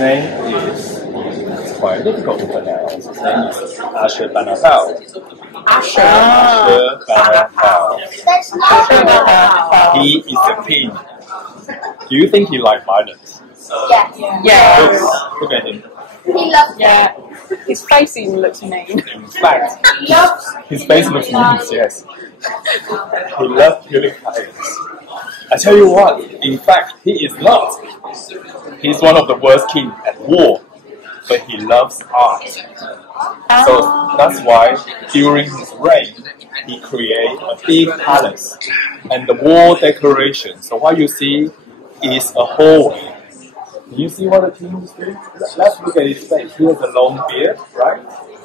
name is, it's quite difficult to pronounce. His name is Asher Banapao. Asher Banapao. He is a king. Do you think he likes violence? Yeah. Look at him. He loves his face even looks mean. In fact, his face looks mean, yes. He loves killing lions. I tell you what, in fact, he is not. He's one of the worst kings at war, but he loves art. So that's why during his reign, he created a big palace and the wall decoration. So what you see is a hallway. Can you see what the king is doing? Let's look at his face. He has a long beard, right?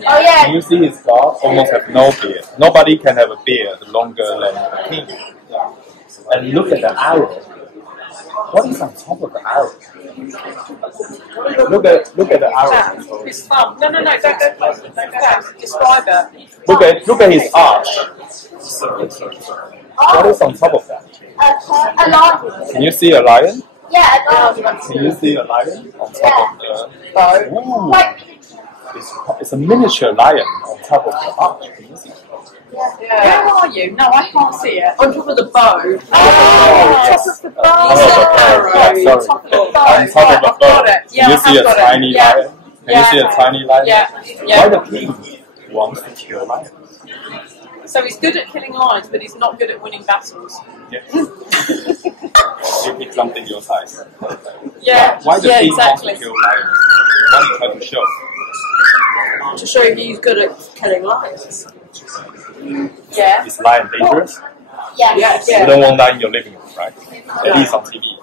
Oh yeah. Can you see his guard almost have no beard? Nobody can have a beard longer than the king. And look at the arrow. What is on top of the arrow? Look at the arrow. His thumb. No, don't describe it. Look at his arch. What is on top of that? A lion. Can you see a lion? Yeah, a lion. Can you see a lion on top of the bow? It's a miniature lion on top of the arch. Can you see? Where are you? No, I can't see it. On top of the bow. Yes. Top of the bow. Sorry. Top of the bow. On top of the bow. Yeah, Can you see a tiny lion? Can you see a tiny lion? Yeah. Why the king wants to kill lions? So he's good at killing lions, but he's not good at winning battles. Yes. You pick something your size. Yeah. Why the king exactly. wants to kill lions? What are you trying to show? To show he's good at killing lions. Yeah. Is lion dangerous? Yes. You don't want that in your living room, right? At least on TV.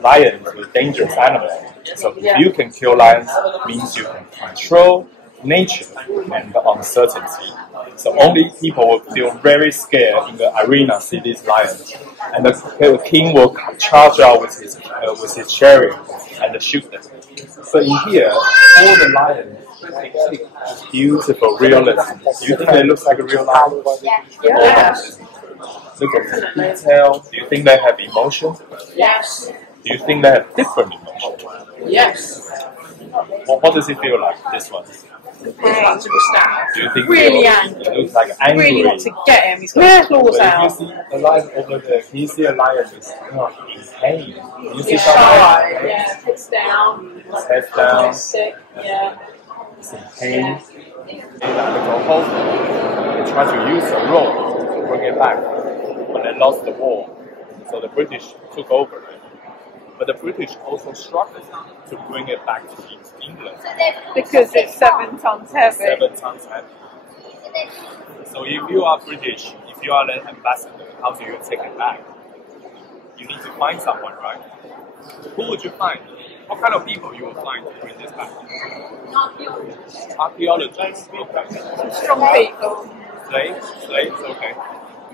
Lion is a dangerous animal. So if you can kill lions, it means you can control nature and the uncertainty. So only people will feel very scared in the arena see these lions, and the king will charge out with his chariot and shoot them. So in here, all the lions are beautiful realism. Do you think they look like a real lion? Yeah. Look at the detail. Do you think they have emotion? Yes. Do you think they have different emotions? Yes. Well, what does it feel like, this one? Do you think really angry? It looks like angry. Really want to get him. He's got his claws out. If you see a lion over there, can you see a lion is in pain? Can you see Shy. Yeah, head's down. his head down? Sick. Yeah. It's in pain. The composer, they tried to use a rope to bring it back, but they lost the war. So the British took over it. But the British also struggled to bring it back to England. Because it's 7 tons heavy. 7 tons heavy. So if you are British, if you are the ambassador, how do you take it back? You need to find someone, right? Who would you find? What kind of people you will find to bring this back? Archaeologists. Okay. Strong people. Slaves, okay.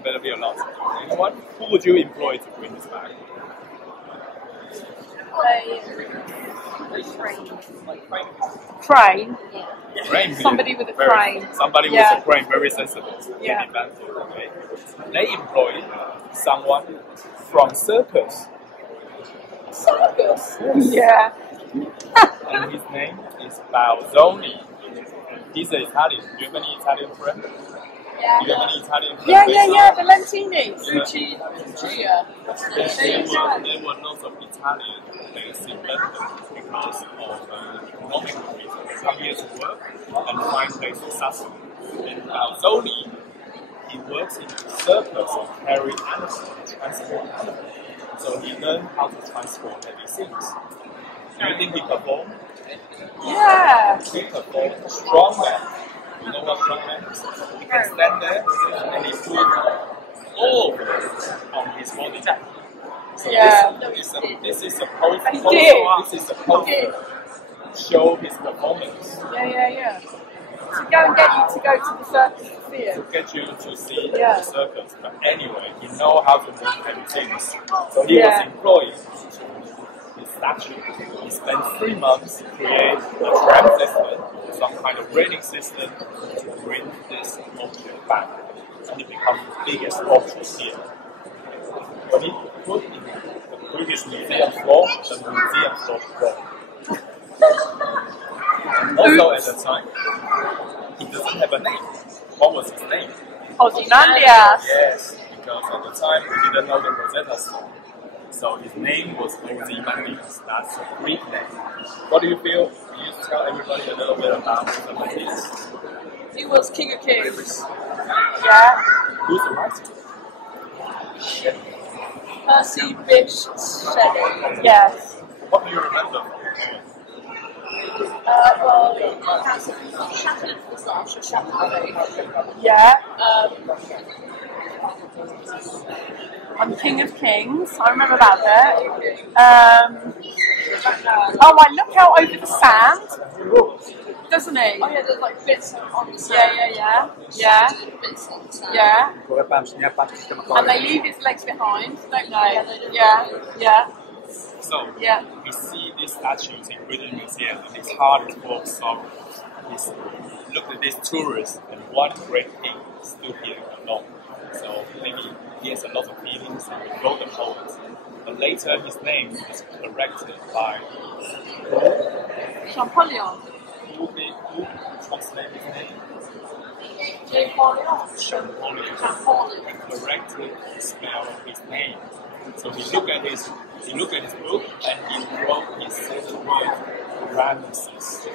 Better be a lot. Anyone? Who would you employ to bring this back? Crane. Crane. Somebody with a crane. Somebody with a crane, very sensible. Yeah. Okay. They employ someone from circus. Circus? Yeah. And his name is Balzoni. He's an Italian. Do you have any Italian friend? Do you have any Italian friend? Yeah, the Lentini. Lucia. There were lots of Italians based in London because of economic reasons. They come here to work and find places successful. And Balzoni, he works in a circus and carry animals, transport animals. So he learned how to transport heavy things. Do you think he performed? Yeah. He performed strongman. You know what strongman is? He can stand there and he put all of it on his body. So this is supposed to show his performance. Yeah. To go and get you to go to the circus to see it. To get you to see the circus. But anyway, he knows how to move heavy things. So he was employed to his statue. He spent 3 months to create a tram system, some kind of railing system to bring this object back. And it becomes the biggest object here. When he put in the in his museum floor, the museum floor broke. And also at the time, he doesn't have a name. What was his name? Ozymandias. Yes, because at the time we didn't know the Rosetta Stone. So his name was Ozymandias. That's a Greek name. What do you feel? Can you tell everybody a little bit about Ozymandias? He was king of kings. Yeah. Who's the writer? Percy Bysshe Shelley. Yes. What do you remember? Well, Shattered Moustache or Shattered Face. Yeah. Um, I'm King of Kings. I remember that bit. Oh, I look out over the sand, doesn't he? Oh yeah, there's like bits on the sand. Yeah. Bits on the sand. Yeah. Yeah. And they leave his legs behind, don't Yeah, they? they do. Yeah. So, Yeah. we see these statues in British Museum, and his heart is full of sorrow. Look at these tourists, and one great king still here alone. So maybe he has a lot of feelings, and he wrote a poem. But later, his name is corrected by Champollion. who translated his name? Champollion. Champollion. And corrected the spell of his name. So he looked at his book and he wrote his second word, Ramesses.